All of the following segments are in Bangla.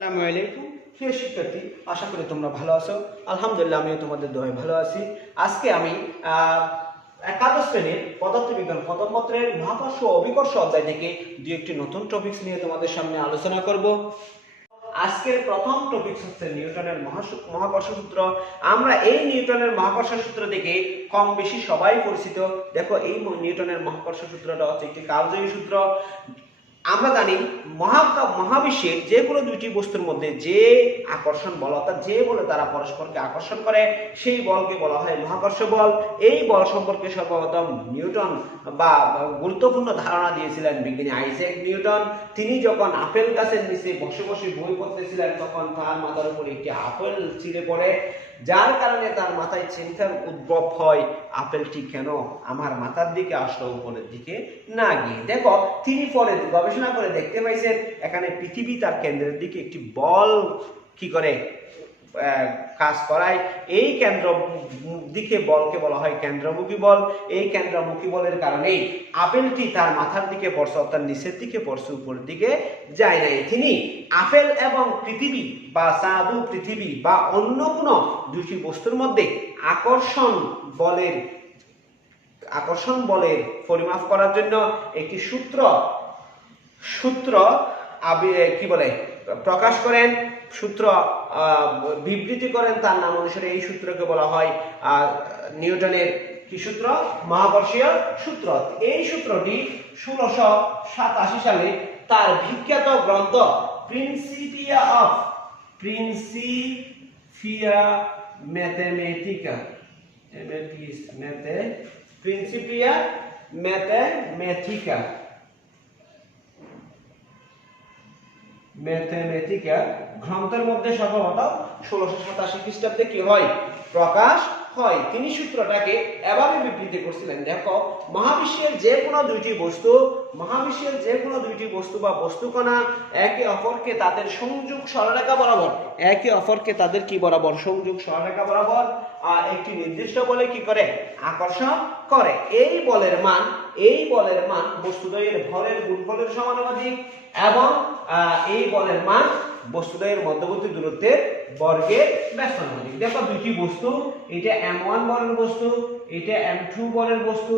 আসসালামু আলাইকুম প্রিয় শিক্ষার্থী, আশা করি তোমরা ভালো আছো। আলহামদুলিল্লাহ, আমিও তোমাদের দোয়ায় ভালো আছি। আজকে আমি একাদশ শ্রেণীর পদার্থবিজ্ঞান প্রথম পত্রের মহাকর্ষ ও অভিকর্ষ অধ্যায় থেকে দুই একটি নতুন টপিকস নিয়ে তোমাদের সামনে আলোচনা করব। আজকের প্রথম টপিকস হচ্ছে নিউটনের মহাকর্ষ সূত্র। আমরা এই নিউটনের মহাকর্ষ সূত্র থেকে কম বেশি সবাই পরিচিত। দেখো, এই নিউটনের মহাকর্ষ সূত্রটা হচ্ছে একটি কালজয়ী সূত্র। আমরা জানি মহাবিশ্বের যে কোনো দুইটি বস্তুর মধ্যে যে আকর্ষণ বল, অর্থাৎ যে বলে তারা পরস্পরকে আকর্ষণ করে, সেই বলকে বলা হয় মহাকর্ষ বল। এই বল সম্পর্কে সর্বপ্রথম নিউটন বা গুরুত্বপূর্ণ ধারণা দিয়েছিলেন বিজ্ঞানী আইজ্যাক নিউটন। তিনি যখন আপেল গাছের নিচে বসে বসে বই পড়তেছিলেন, তখন তার মাথার উপর একটি আপেল ছিঁড়ে পড়ে, যার কারণে তার মাথায় চিন্তার উদ্ভব হয়, আপেলটি কেন আমার মাথার দিকে আসলো, উপরের দিকে না গিয়ে। দেখো, তিনি পরে গবেষণা করে দেখতে পাইছেন এখানে পৃথিবী তার কেন্দ্রের দিকে একটি বল কি করে কাজ করায়। এই কেন্দ্র দিকে বলকে বলা হয় কেন্দ্রমুখী বল। এই কেন্দ্রমুখী বলের কারণেই আপেলটি তার মাথার দিকে পড়ছে, অর্থাৎ নিচের দিকে পড়ছে, উপরের দিকে যায় নাই। তিনি আপেল এবং পৃথিবী বা চাঁদ ও পৃথিবী বা অন্য কোনো দুটি বস্তুর মধ্যে আকর্ষণ বলের পরিমাপ করার জন্য একটি সূত্র কি বলে প্রকাশ করেন, সূত্র বিবৃতি করেন। তার নাম অনুসারে এই সূত্রকে বলা হয় নিউটনের কি সূত্র? মহাকর্ষীয় সূত্র। এই সূত্রটি 1687 সালে তার বিখ্যাত গ্রন্থ প্রিন্সিপিয়া ম্যাথমেটিকা গ্রন্থের মধ্যে সর্বপ্রথম 1687 খ্রিস্টাব্দে কি হয়? প্রকাশ হয়। তিনি সূত্রটাকে এভাবে বিবৃতি করছিলেন। দেখো, মহাবিশ্বের যে কোনো দুইটি বস্তু বা বস্তুকণা একে অপরকে তাদের সংযোগ সরলরেখা বরাবর একটি নির্দিষ্ট বলে কি করে? আকর্ষণ করে। এই বলের মান বস্তুদ্বয়ের ভরের গুণফলের সমানুপাতিক এবং এই বলের মান বস্তুদ্বয়ের মধ্যবর্তী দূরত্বের বর্গের ব্যস্তানুপাতিক। দেখো, দুইটি বস্তু, এটা m1 বলের বস্তু, এটা m2 বলের বস্তু।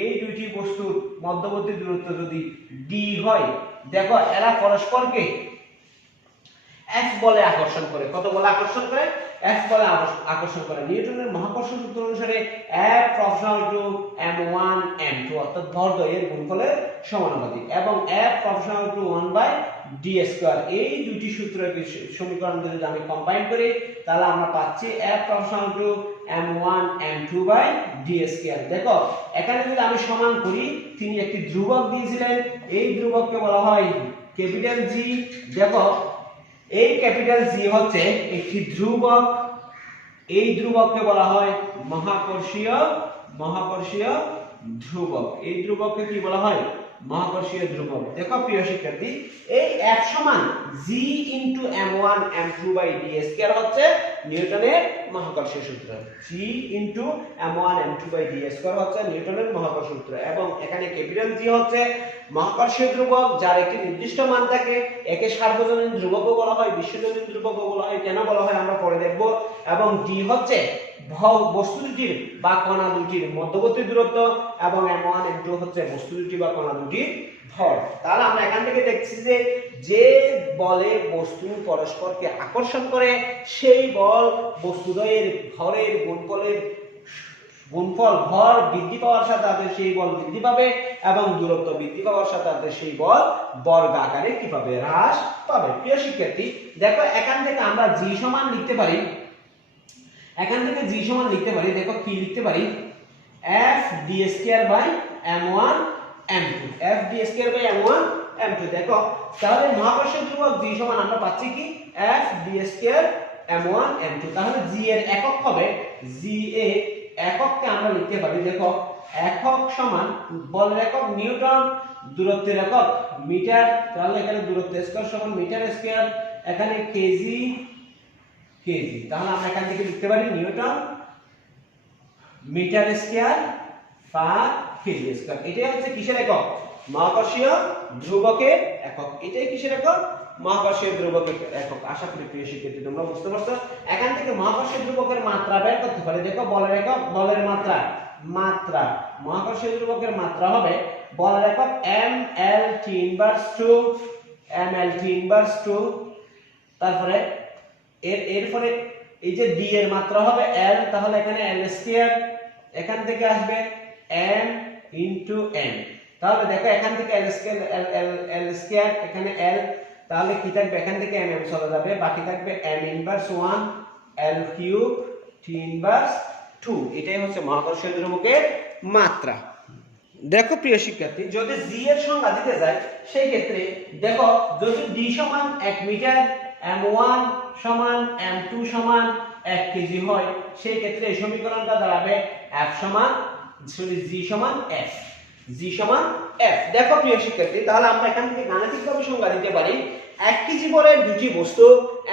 এই দুইটি বস্তুর মধ্যবর্তী দূরত্ব যদি d হয়, দেখো এরা পরস্পরকে F বলে আকর্ষণ করে। কত বলে আকর্ষণ করে? F বলে আকর্ষণ করে। নিউটনের মহাকর্ষ সূত্র অনুসারে F proportional to m1 m2, অর্থাৎ ভরদ্বয়ের গুণফলের সমানুপাতিক, এবং F proportional to 1/d²। এই দুটি সূত্রের সমীকরণ যদি আমি কম্বাইন করি, তাহলে আমরা পাচ্ছি F proportional to m1 m2/d²। দেখো, এখানে যদি আমি সমান করি, তিনি একটি ধ্রুবক দিয়েছিলেন। এই ধ্রুবককে বলা হয় ক্যাপিটাল G। দেখো, এই ক্যাপিটাল জি হচ্ছে একটি ধ্রুবক। এই ধ্রুবককে বলা হয় মহাকর্ষীয় ধ্রুবক। এই ধ্রুবককে কি বলা হয়? মহাকর্ষীয় ধ্রুবক। দেখো প্রিয় শিক্ষার্থী, এই F সমান G * m1 m2/d² হচ্ছে নিউটনের মহাকর্ষীয় সূত্র। G * m1 m2/d² হচ্ছে নিউটনের মহাকর্ষীয় সূত্র, এবং এখানে ক্যাপিটাল G হচ্ছে মহাকর্ষীয় ধ্রুবক, যার একটি নির্দিষ্ট মান থাকে। একে সার্বজনীন ধ্রুবকও বলা হয়, বিশ্বজনীন ধ্রুবকও বলা হয়। কেন বলা হয় আমরা পরে দেখব। এবং d হচ্ছে বস্তু দুটির বা কণা দুটির মধ্যবর্তী দূরত্ব, এবং m1 m2 হচ্ছে বস্তু দুটি বা কণা দুটির ভর। তাহলে আমরা এখান থেকে দেখছি যে বলে বস্তু পরস্পরকে আকর্ষণ করে, সেই বল বস্তুদ্বয়ের ভরের গুণফল, ভর বৃদ্ধি পাওয়ার সাথে সাথে সেই বল বৃদ্ধি পাবে, এবং দূরত্ব বৃদ্ধি পাওয়ার সাথে সাথে সেই বল বর্গ আকারে কি পাবে? হ্রাস পাবে। প্রিয় শিক্ষার্থী, দেখো এখান থেকে আমরা G সমান লিখতে পারি। দেখো কি লিখতে পারি? Fd²/m1 m2। দেখো, তাহলে মহাকর্ষীয় ধ্রুবক G সমান আমরা পাচ্ছি কি? Fd²m1 m2। তাহলে G এর একক হবে, G এর একককে আমরা লিখতে পারি। দেখো, একক সমান বলের একক নিউটন, দূরত্বের একক মিটার। তাহলে এখানে দূরত্বের স্কয়ার সমান মিটার স্কয়ার, এখানে কেজি। তাহলে আমরা এখান থেকে লিখতে পারি newton metre square per kg square. এটাই হচ্ছে কিসের একক? মহাকর্ষীয় ধ্রুবকের একক। এটাই কিসের একক? মহাকর্ষীয় ধ্রুবকের একক। আশা করি প্রিয় শিক্ষার্থী তোমরা বুঝতে পারছো। এখান থেকে মহাকর্ষীয় ধ্রুবকের মাত্রা বের করতে পারি। দেখো বলের একক, বলের মাত্রা, মাত্রা মহাকর্ষীয় ধ্রুবকের মাত্রা হবে বলের একক mlt ইনভার্স 2, mlt ইনভার্স 2। তারপরে এরপরে এই যে d এর মাত্রা হবে l, তাহলে এখানে l স্কয়ার, এখান থেকে আসবে m ইনটু n। তাহলে দেখো এখান থেকে l স্কয়ার, l স্কয়ার, এখানে l, তাহলে কি থাকবে এখান থেকে m চলে যাবে, বাকি থাকবে m inverse 1 l cube t inverse 2। এটাই হচ্ছে মহাকর্ষীয় ধ্রুবকের মাত্রা। দেখো প্রিয় শিক্ষার্থী, যদি g এর সংজ্ঞা দিতে যাই সেই ক্ষেত্রে দেখো যদি d সমান 1 মিটার, m1 সমান m2 সমান 1 কেজি হয়, সেই ক্ষেত্রে এই সমীকরণটা দাঁড়াবে f সমান g সমান f, g সমান f। দেখো প্রিয় শিক্ষার্থী, তাহলে আমরা এখান থেকে গাণিতিকভাবে সংজ্ঞা দিতে পারি 1 কেজি ভরের দুটি বস্তু,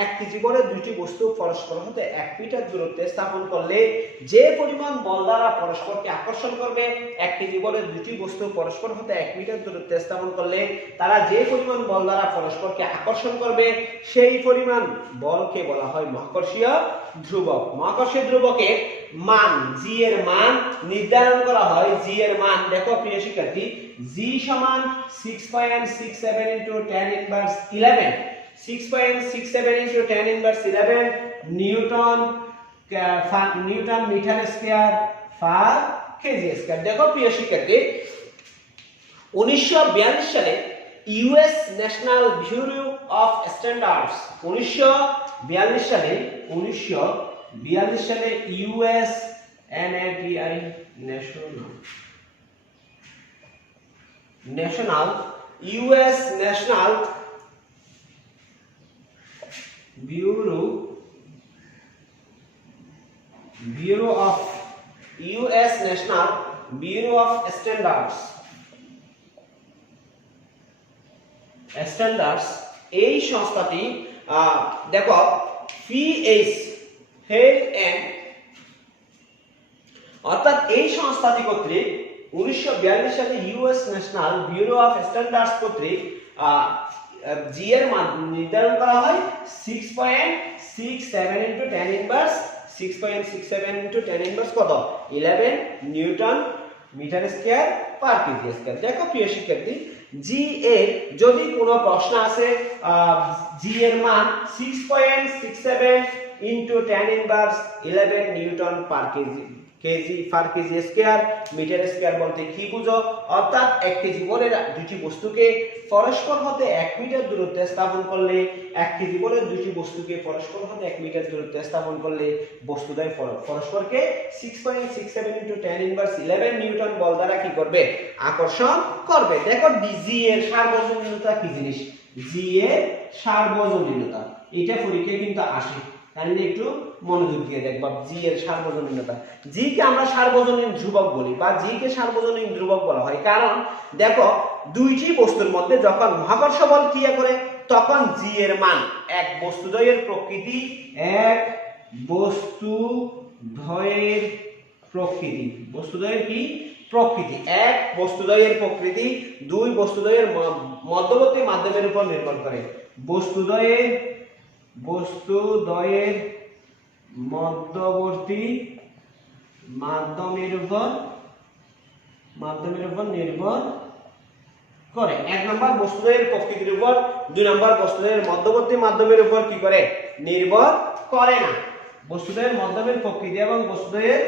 1 কেজি ভরের দুটি বস্তু পরস্পর হতে 1 মিটার দূরত্বে স্থাপন করলে যে পরিমাণ বল দ্বারা পরস্পরকে আকর্ষণ করবে, 1 কেজি ভরের দুটি বস্তু পরস্পর হতে 1 মিটার দূরত্বে স্থাপন করলে তারা যে পরিমাণ বল দ্বারা পরস্পরকে আকর্ষণ করবে সেই পরিমাণ বলকে বলা হয় মহাকর্ষীয় ধ্রুবক। মহাকর্ষীয় ধ্রুবকের মান, g এর মান নির্ধারণ করা হয়। g এর মান দেখো প্রিয় শিক্ষার্থী, g সমান 6.67 into 10 inverse 11, 6.67 into 10 inverse 11 newton metre square per kg square. দেখো প্রিয় শিক্ষার্থী, 1942 সালে US National Bureau of Standards, 1942 সালে US NATI National Bureau of Standards এই সংস্থাটি দেখো PH হেড এন্ড, অর্থাৎ এই সংস্থাটি কর্তৃক 1942 সালে US National Bureau of standards কর্তৃক g এর মান নির্ধারণ করা হয় 6.67 into 10 inverse 6.67 into 10 inverse কত 11 newton metre square per kg square. দেখো প্রিয় শিক্ষার্থী, g এর যদি কোনো প্রশ্ন আসে g এর মান 6.67 into 10 inverse 11 newton per kg square metre square বলতে কি বুঝো, অর্থাৎ 1 কেজি বলের দুটি বস্তুকে পরস্পর হতে 1 মিটার দূরত্বে স্থাপন করলে, 1 কেজি বলের দুটি বস্তুকে পরস্পর হতে 1 মিটার দূরত্বে স্থাপন করলে বস্তুদ্বয় পরস্পরকে 6.67 into 10 inverse 11 নিউটন বল দ্বারা কি করবে, আকর্ষণ করবে। দেখো g এর সার্বজনীনতা কি জিনিস, g এর সার্বজনীনতা এটা পরীক্ষায় কিন্তু আসে, তাহলে একটু মনোযোগ দিয়ে দেখবা g এর সার্বজনীনতা। g কে আমরা সার্বজনীন ধ্রুবক বলি বা g কে সার্বজনীন ধ্রুবক বলা হয়, কারণ দেখো দুইটি বস্তুর মধ্যে যখন মহাকর্ষ বল ক্রিয়া করে তখন g এর মান এক বস্তুদ্বয়ের প্রকৃতি, এক বস্তুদ্বয়ের প্রকৃতি, বস্তুদ্বয়ের কি প্রকৃতি, এক বস্তুদ্বয়ের প্রকৃতি, দুই বস্তুদ্বয়ের মধ্যবর্তী মাধ্যমের উপর নির্ভর করে। বস্তুদ্বয়ের মধ্যবর্তী মাধ্যমের উপর নির্ভর করে। এক নম্বর বস্তুদ্বয়ের প্রকৃতির উপর, দুই নম্বর বস্তুদ্বয়ের মধ্যবর্তী মাধ্যমের উপর কি করে, নির্ভর করে না। বস্তুদ্বয়ের মাধ্যমের প্রকৃতি এবং বস্তুদ্বয়ের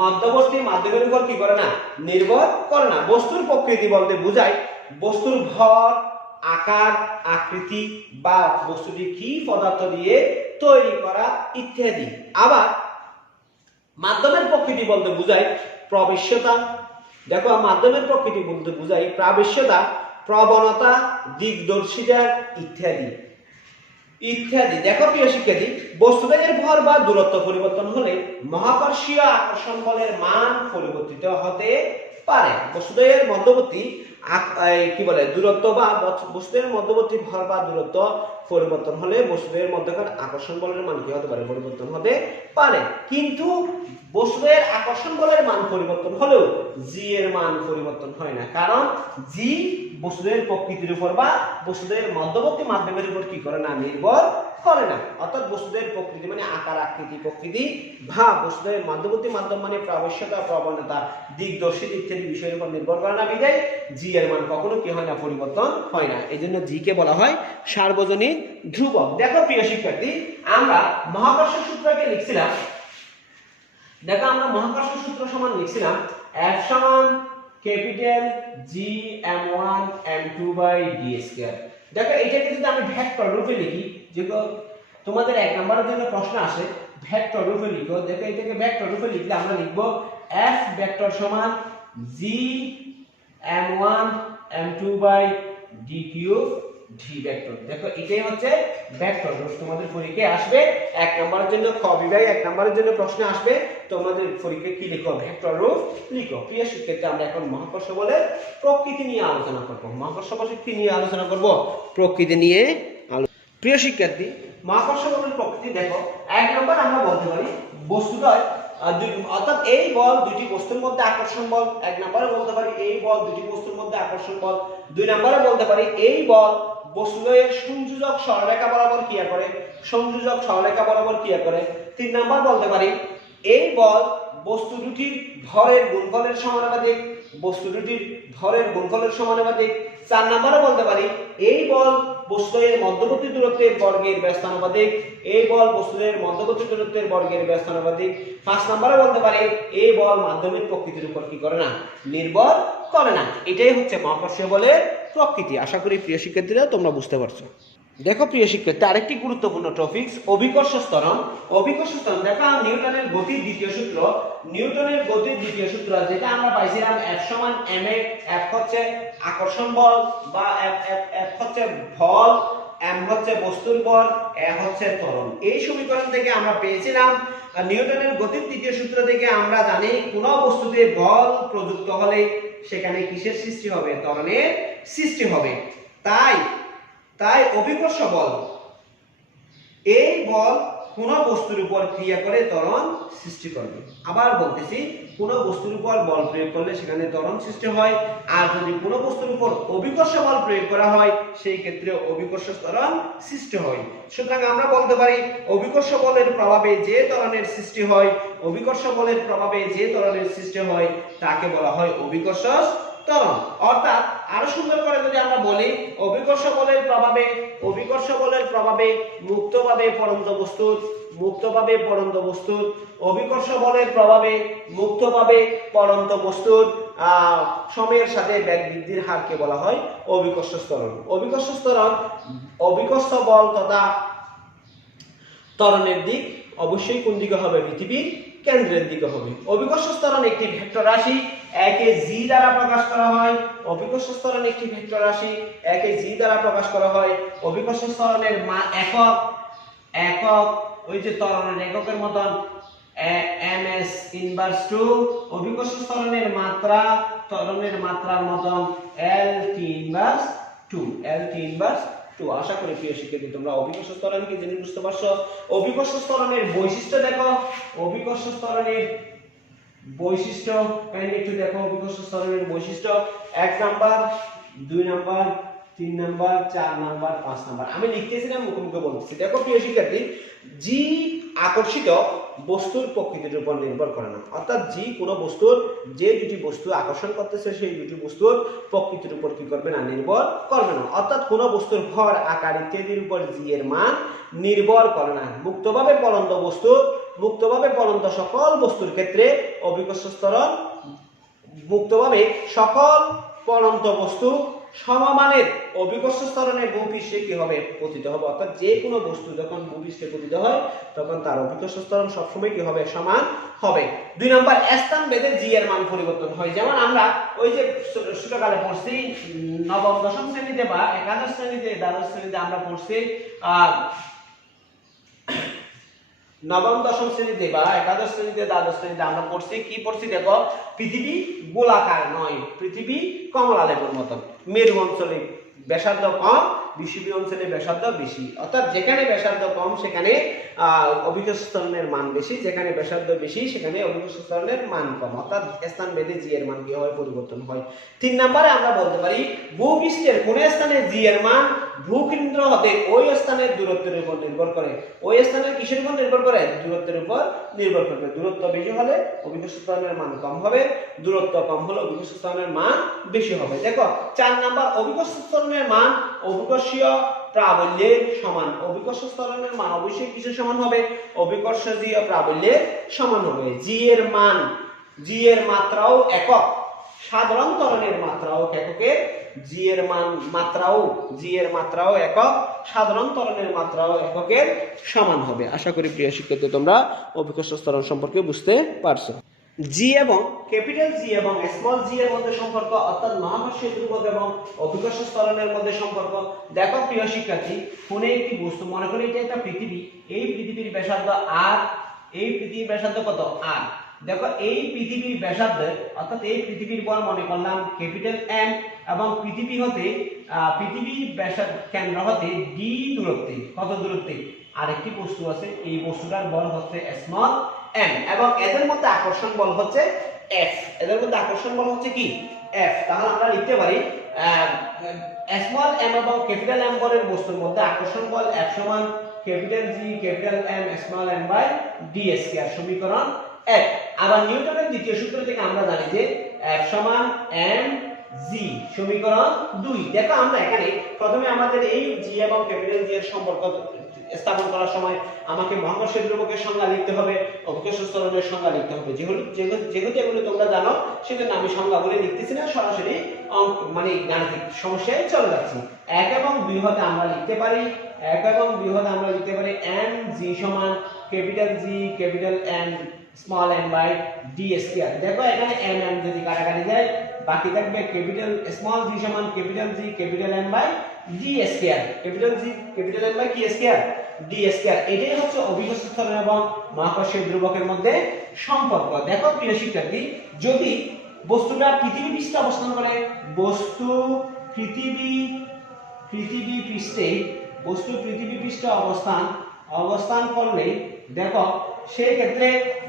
মধ্যবর্তী মাধ্যমের উপর কি করে না, নির্ভর করে না। বস্তুর প্রকৃতি বলতে বোঝায় বস্তুর ভর, আকার, আকৃতি বা বস্তুটি কি পদার্থ দিয়ে তৈরি করা ইত্যাদি। আবার মাধ্যমের প্রকৃতি বলতে বোঝায় প্রবেশ্যতা, দেখো মাধ্যমের প্রকৃতি বলতে বোঝায় প্রবেশ্যতা, প্রবণতা, দিকদর্শিতা ইত্যাদি। দেখো প্রিয় শিক্ষার্থী, বস্তুদের ভর বা দূরত্ব পরিবর্তন হলে মহাকর্ষীয় আকর্ষণ বলের মান পরিবর্তিত হতে পারে। বস্তুদের মধ্যবর্তী কি বলে দূরত্ব বা বস্তুদের মধ্যবর্তী ভর বা দূরত্ব পরিবর্তন হলে বস্তুদের মধ্যকার আকর্ষণ বলের মান কি হতে পারে, পরিবর্তন হতে পারে। কিন্তু বস্তুদের আকর্ষণ বলের মান পরিবর্তন হলেও g এর মান পরিবর্তন হয় না, কারণ g বস্তুদের প্রকৃতির উপর বা বস্তুদের মধ্যবর্তী মাধ্যমের উপর কি করে না, নির্ভর করে না। অর্থাৎ বস্তুদের প্রকৃতি মানে আকার আকৃতি প্রকৃতি বা বস্তুদের মধ্যবর্তী মাধ্যম মানে প্রাবশ্যতা প্রবণতা দিকদর্শী ইত্যাদি বিষয়ের উপর নির্ভর করে না বিধায় জি এর মান কখনো কি হয় না, পরিবর্তন হয় না। এই জন্য জি কে বলা হয় সার্বজনীন ধ্রুবক। দেখো প্রিয় শিক্ষার্থী, আমরা মহাকর্ষ সূত্রকে লিখছিলাম, দেখো আমরা মহাকর্ষ সূত্র সমান লিখছিলাম F সমান capital G m1 m2 by d square. দেখো এটাকে যদি আমি ভেক্টর রূপে লিখি, যে তোমাদের 1 নম্বরের জন্য প্রশ্ন আসে ভেক্টর রূপে লিখো। দেখো এটাকে ভেক্টর রূপে লিখলে আমরা লিখব F ভেক্টর সমান G m1 m2 by d cube d vector. দেখো এটাই হচ্ছে ভেক্টর রূপ। তোমাদের পরীক্ষায় আসবে 1 নম্বরের জন্য খ বিভাগ 1 নম্বরের জন্য প্রশ্ন আসবে, তোমাদের পরীক্ষায় কি লিখো, ভেক্টর রূপ লিখো। প্রিয় শিক্ষার্থী, আমরা এখন মহাকর্ষ বলের প্রকৃতি নিয়ে আলোচনা করব। মহাকর্ষ বলের কি নিয়ে আলোচনা করব, প্রকৃতি নিয়ে। প্রিয় শিক্ষার্থী, মহাকর্ষ বলের প্রকৃতি দেখো, 1 নম্বর আমরা বলতে পারি বস্তুদ্বয় অর্থাৎ এই বল দুটি বস্তুর মধ্যে আকর্ষণ বল। 1 নম্বরে বলতে পারি এই বল দুটি বস্তুর মধ্যে আকর্ষণ বল। 2 নম্বরে বলতে পারি এই বল বস্তুদ্বয়ের সংযোজক সরলরেখা বরাবর ক্রিয়া করে, সংযোজক সরলরেখা বরাবর ক্রিয়া করে। 3 নম্বর বলতে পারি এই বল বস্তু দুটির ভরের গুণফলের সমানুপাতিক, বস্তু দুটির ভরের গুণফলের সমানুপাতিক। 4 নম্বরে বলতে পারি এই বল বস্তুদের মধ্যবর্তী দূরত্বের বর্গের ব্যস্তানুপাতিক, এই বল বস্তুদের মধ্যবর্তী দূরত্বের বর্গের ব্যস্তানুপাতিক। 5 নম্বরে বলতে পারি এই বল মাধ্যমের প্রকৃতির উপর কি করে না, নির্ভর করে না। এটাই হচ্ছে মহাকর্ষীয় বলের প্রকৃতি। আশা করি প্রিয় শিক্ষার্থীরা তোমরা বুঝতে পারছো। দেখো প্রিয় শিক্ষার্থী, আরেকটি গুরুত্বপূর্ণ টপিকস অভিকর্ষ ত্বরণ। অভিকর্ষ ত্বরণ দেখো নিউটনের গতির দ্বিতীয় সূত্র, নিউটনের গতির দ্বিতীয় সূত্র যেটা আমরা পাইছিলাম F সমান ma, F হচ্ছে আকর্ষণ বল বা F হচ্ছে বল, m হচ্ছে বস্তুর বল, a হচ্ছে ত্বরণ। এই সমীকরণ থেকে আমরা পেয়েছিলাম নিউটনের গতির তৃতীয় সূত্র থেকে আমরা জানি কোন বস্তুতে বল প্রযুক্ত হলে সেখানে কিসের সৃষ্টি হবে, ত্বরণের সৃষ্টি হবে। তাই অভিকর্ষ বল, এই বল কোন বস্তুর উপর ক্রিয়া করে ত্বরণ সৃষ্টি করবে। আবার বলতেছি, কোন বস্তুর উপর বল প্রয়োগ করলে সেখানে ত্বরণ সৃষ্টি হয়, আর যদি কোন বস্তুর উপর অভিকর্ষ বল প্রয়োগ করা হয় সেই ক্ষেত্রে অভিকর্ষ ত্বরণ সৃষ্টি হয়। সুতরাং আমরা বলতে পারি অভিকর্ষ বলের প্রভাবে যে ত্বরণের সৃষ্টি হয়, অভিকর্ষ বলের প্রভাবে যে ত্বরণের সৃষ্টি হয় তাকে বলা হয় অভিকর্ষ ত্বরণ। অর্থাৎ আরো সুন্দর করে যদি আমরা বলি অভিকর্ষ বলের প্রভাবে মুক্তভাবে পড়ন্ত বস্তুর অভিকর্ষ বলের প্রভাবে মুক্তভাবে পড়ন্ত বস্তুর সময়ের সাথে বেগ বৃদ্ধির হারকে বলা হয় অভিকর্ষ ত্বরণ। অভিকর্ষ বল তথা ত্বরণের দিক অবশ্যই কোন দিকে হবে, পৃথিবীর কেন্দ্রের দিকে হবে। অভিকর্ষ ত্বরণ একটি ভেক্টর রাশি, একে জি দ্বারা প্রকাশ করা হয়। অভিকর্ষ ত্বরণ একটি ভেক্টর রাশি, একে জি দ্বারা প্রকাশ করা হয়। অভিকর্ষ ত্বরণের একক ওই যে ত্বরণের এককের মতন ms ইনভার্স 2। অভিকর্ষ ত্বরণের মাত্রার মতন lt ইনভার্স 2। আশা করি প্রিয় শিক্ষার্থী তোমরা অভিকর্ষ ত্বরণ কি জেনে বুঝতে পারছো। অভিকর্ষ ত্বরণের বৈশিষ্ট্য দেখো, অভিকর্ষ ত্বরণের বৈশিষ্ট্য একটু দেখো। অভিকর্ষ ত্বরণের বৈশিষ্ট্য 1 number, 2 number, 3 number, 4 number, 5 number. আমি লিখতেছিলাম মুখে বলতেছি। দেখো প্রিয় শিক্ষার্থী, জি আকর্ষিত বস্তুর প্রকৃতির উপর নির্ভর করে না। অর্থাৎ জি কোনো বস্তুর যে দুটি বস্তু আকর্ষণ করতেছে সেই দুটি বস্তুর প্রকৃতির উপর কি করবে না, নির্ভর করবে না। অর্থাৎ কোনো বস্তুর ভর আকার ইত্যাদির উপর জি এর মান নির্ভর করে না। মুক্তভাবে পড়ন্ত সকল বস্তুর ক্ষেত্রে অভিকর্ষ ত্বরণ মুক্তভাবে সকল পড়ন্ত বস্তু সমমানের অভিকর্ষ ত্বরণের ভূপৃষ্ঠে কি হবে, পতিত হবে। অর্থাৎ যে কোনো বস্তু যখন ভূপৃষ্ঠে পতিত হয় তখন তার অভিকর্ষ ত্বরণ সবসময় কি হবে, সমান হবে। 2 নম্বর, স্থান ভেদে জি এর মান পরিবর্তন হয়। যেমন আমরা ওই যে ছোটকালে পড়ছি নবম দশম শ্রেণীতে বা একাদশ শ্রেণীতে দ্বাদশ শ্রেণীতে আমরা পড়ছি নবম দশম শ্রেণীতে বা একাদশ শ্রেণীতে দ্বাদশ শ্রেণীতে আমরা পড়ছি কি পড়ছি দেখো, পৃথিবী গোলাকার নয়, পৃথিবী কমলা লেবুর মতন। মেরু অঞ্চলে ব্যাসার্ধ কম, বিষুবীয় অঞ্চলে ব্যাসার্ধ বেশি। অর্থাৎ যেখানে ব্যাসার্ধ কম সেখানে অভিকর্ষ ত্বরণের মান বেশি, যেখানে ব্যাসার্ধ বেশি সেখানে অভিকর্ষ ত্বরণের মান কম। অর্থাৎ স্থান ভেদে জি এর মান কি হয়, পরিবর্তন হয়। 3 নম্বরে আমরা বলতে পারি ভূপৃষ্ঠের কোন স্থানে জি এর মান ভূকেন্দ্র হতে ওই স্থানের দূরত্বের উপর নির্ভর করে। ওই স্থানের কিসের উপর নির্ভর করে? দূরত্বের উপর নির্ভর করবে। দূরত্ব বেশি হলে অভিকর্ষ ত্বরণের মান কম হবে, দূরত্ব কম হলে অভিকর্ষ ত্বরণের মান বেশি হবে। দেখো 4 নাম্বার অভিকর্ষ ত্বরণের মান অভিকর্ষীয় প্রাবল্যের সমান। অভিকর্ষ ত্বরণের মান অবশ্যই কিসের সমান হবে? অভিকর্ষীয় প্রাবল্যের সমান হবে। জি এর মান, জি এর মাত্রাও একক, সাধারণ ত্বরণের মাত্রাও এককের, জি এর মান মাত্রাও, জি এর মাত্রাও একক, সাধারণ ত্বরণের মাত্রাও এককের সমান হবে। আশা করি প্রিয় শিক্ষার্থী তোমরা অভিকর্ষ ত্বরণ সম্পর্কে বুঝতে পারছো। জি এবং ক্যাপিটাল জি এবং স্মল জি এর মধ্যে সম্পর্ক, অর্থাৎ মহাকর্ষীয় ধ্রুবক এবং অভিকর্ষ ত্বরণের মধ্যে সম্পর্ক। দেখো প্রিয় শিক্ষার্থী, কোনে একটি বস্তু, মনে করি এটা একটা পৃথিবী, এই পৃথিবীর ব্যাসার্ধ আর, এই পৃথিবীর ব্যাসার্ধ কত? আর। দেখো এই পৃথিবীর ব্যাসার্ধ, অর্থাৎ এই পৃথিবীর বল মনে করলাম ক্যাপিটাল এম, এবং পৃথিবী হতে পৃথিবীর ব্যাসার্ধ কেন্দ্র হতে ডি দূরত্বে, কত দূরত্বে আরেকটি বস্তু আছে, এই বস্তুটার বল হচ্ছে স্মল এম, এবং এদের মধ্যে আকর্ষণ বল হচ্ছে এফ। এদের মধ্যে আকর্ষণ বল হচ্ছে কি? এফ। তাহলে আমরা লিখতে পারি স্মল এম এবং ক্যাপিটাল এম বলের বস্তুর মধ্যে আকর্ষণ বল এফ সমান capital G capital M small m by d square, সমীকরণ 1। আবার নিউটনের দ্বিতীয় সূত্র থেকে আমরা জানি যে এফ সমান এম জি, সমীকরণ 2। দেখো আমরা এখানে প্রথমে আমাদের এই জি এবং ক্যাপিটাল জি এর সম্পর্ক স্থাপন করার সময় আমাকে মহাকর্ষীয় ধ্রুবকের সংজ্ঞা লিখতে হবে, অভিকর্ষ ত্বরণের সংজ্ঞা লিখতে হবে। যেহেতু এগুলো তোমরা জানো সেজন্য আমি সংজ্ঞাগুলি লিখতেছি না, সরাসরি মানে গাণিতিক সমস্যায় চলে যাচ্ছি। 1 এবং 2 হতে আমরা লিখতে পারি, 1 এবং 2 হতে আমরা লিখতে পারি এম জি সমান capital G capital M small m by d square. দেখো এখানে এম এম যদি কাটাকাটি যায় বাকি থাকবে ক্যাপিটাল স্মল জি সমান capital G capital M by d square, capital G capital M by কি স্কয়ার? D square. এটাই হচ্ছে অভিকর্ষ ত্বরণ এবং মহাকর্ষীয় ধ্রুবকের মধ্যে সম্পর্ক। দেখো প্রিয় শিক্ষার্থী, যদি বস্তুটা পৃথিবী পৃষ্ঠে অবস্থান করে, বস্তু পৃথিবী পৃষ্ঠে, বস্তু পৃথিবী পৃষ্ঠে অবস্থান করলে দেখো সেই ক্ষেত্রে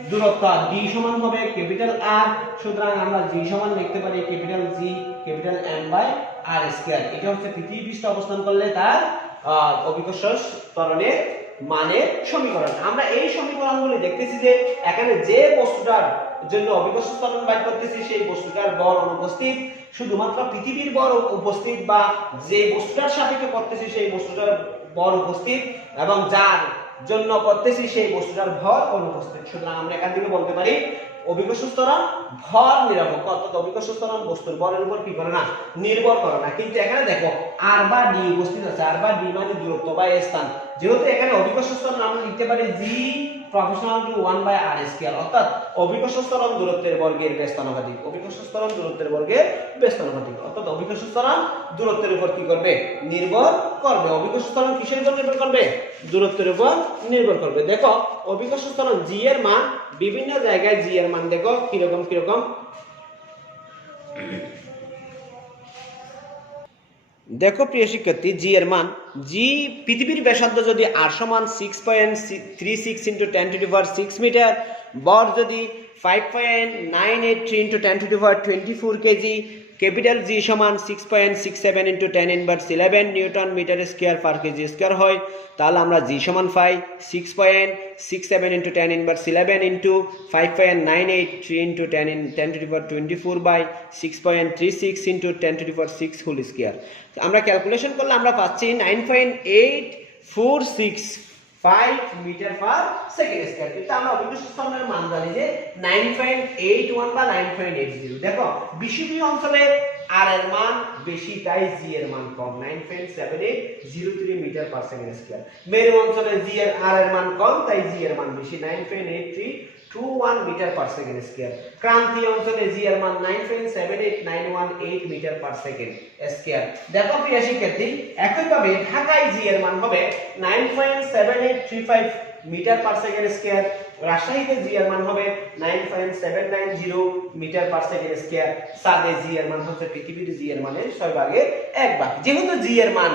দূরত্ব ডি সমান হবে ক্যাপিটাল আর, সুতরাং আমরা জি সমান লিখতে পারি capital G capital M by R square. এটা হচ্ছে পৃথিবী পৃষ্ঠে অবস্থান করলে তার অভিকর্ষ ত্বরণের মানের সমীকরণ। আমরা এই সমীকরণগুলি দেখতেছি যে এখানে যে বস্তুটার জন্য অভিকর্ষ ত্বরণ বাইর করতেছি সেই বস্তুটার বল অনুপস্থিত, শুধুমাত্র পৃথিবীর বল উপস্থিত, বা যে বস্তুটার সাপেক্ষে করতেছি সেই বস্তুটার বল উপস্থিত, এবং যার জন্য করতেছি সেই বস্তুটার ভর অনুপস্থিত। সুতরাং আমরা এখান থেকে বলতে পারি অভিকর্ষ ত্বরণ ভর নিরপেক্ষ, অর্থাৎ অভিকর্ষ ত্বরণ বস্তুর ভরের উপর কি করে না? নির্ভর করে না। কিন্তু এখানে দেখো আর বা ডি উপস্থিত আছে, আর বা ডি মানে দূরত্ব বা স্থান। যেহেতু এখানে অভিকর্ষ ত্বরণ আমরা লিখতে পারি g proportional to 1 by R square, অর্থাৎ অভিকর্ষ ত্বরণ দূরত্বের বর্গের ব্যস্তানুপাতিক, অভিকর্ষ ত্বরণ দূরত্বের বর্গের ব্যস্তানুপাতিক, অর্থাৎ অভিকর্ষ ত্বরণ দূরত্বের উপর কি করবে? নির্ভর করবে। অভিকর্ষ ত্বরণ কিসের উপর নির্ভর করবে? দূরত্বের উপর নির্ভর করবে। দেখো অভিকর্ষ ত্বরণ জি এর মান বিভিন্ন জায়গায়, জি এর মান দেখো কিরকম কিরকম। দেখো প্রিয় শিক্ষার্থী, জি এর মান, জি পৃথিবীর ব্যাসার্ধ যদি আর সমান 6.36 × 10⁶ মিটার, বর যদি 5.983 × 10⁻24 কেজি, ক্যাপিটাল জি সমান 6.67 × 10⁻11 newton metre square per kg square হয়, তাহলে আমরা জি সমান পাই 6.67 × 10⁻11 × 5.983 × 10⁻24 বাই 6.36 × 10⁻6 হোল স্কয়ার। আমরা ক্যালকুলেশন করলে আমরা পাচ্ছি 9.8465 মিটার পার সেকেন্ড স্কয়ার। কিন্তু আমরা অভিকর্ষ ত্বরণের মান জানি যে 9.81 বা 9.80। দেখো বিষুবীয় অঞ্চলে আর এর মান বেশি তাই জি এর মান কম, 9.7803 মিটার পার সেকেন্ড স্কয়ার। মেরু অঞ্চলে জি এর আর এর মান কম তাই জি এর মান বেশি, 9.8321 মিটার পার সেকেন্ড স্কয়ার। ক্রান্তীয় অঞ্চলে জি এর মান 9.78918 মিটার পার সেকেন্ড স্কয়ার। দেখো প্রিয় শিক্ষার্থী, একইভাবে ঢাকায় জি এর মান হবে 9.7835 মিটার পার সেকেন্ড স্কয়ার। রাজশাহীতে জি এর মান হবে 9.790 মিটার পার সেকেন্ড স্কয়ার। সাদে জি এর মান হচ্ছে পৃথিবীর জি এর মানের 6 ভাগের 1 ভাগ। যেহেতু জি এর মান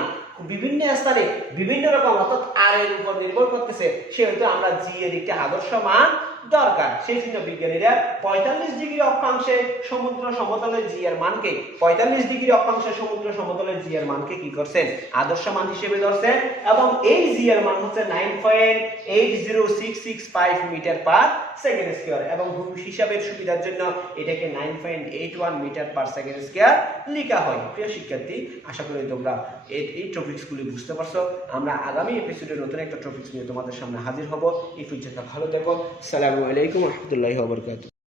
বিভিন্ন স্থানে বিভিন্ন রকম অর্থাৎ আর এর উপর নির্ভর করতেছে, সেহেতু আমরা জি এর একটি আদর্শ মান দরকার। সেই জন্য বিজ্ঞানীরা 45 ডিগ্রি অক্ষাংশে সমুদ্র সমতলে জি এর মানকে 45 ডিগ্রি অক্ষাংশে সমুদ্র সমতলে জি এর মানকে কি করছেন, আদর্শ মান হিসেবে ধরছেন। এবং এই জি এর মান হচ্ছে 9.80665 মিটার পার সেকেন্ড স্কয়ার, এবং হিসাবের সুবিধার জন্য এটাকে 9.81 মিটার পার সেকেন্ড স্কয়ার লেখা হয়। প্রিয় শিক্ষার্থী, আশা করি তোমরা এই টপিকসগুলি বুঝতে পারছো। আমরা আগামী এপিসোডে নতুন একটা টপিকস নিয়ে তোমাদের সামনে হাজির হব। এই পর্যন্ত ভালো থেকো। আসসালামু আলাইকুম ওয়া রাহমাতুল্লাহি ওয়া বারাকাতুহু।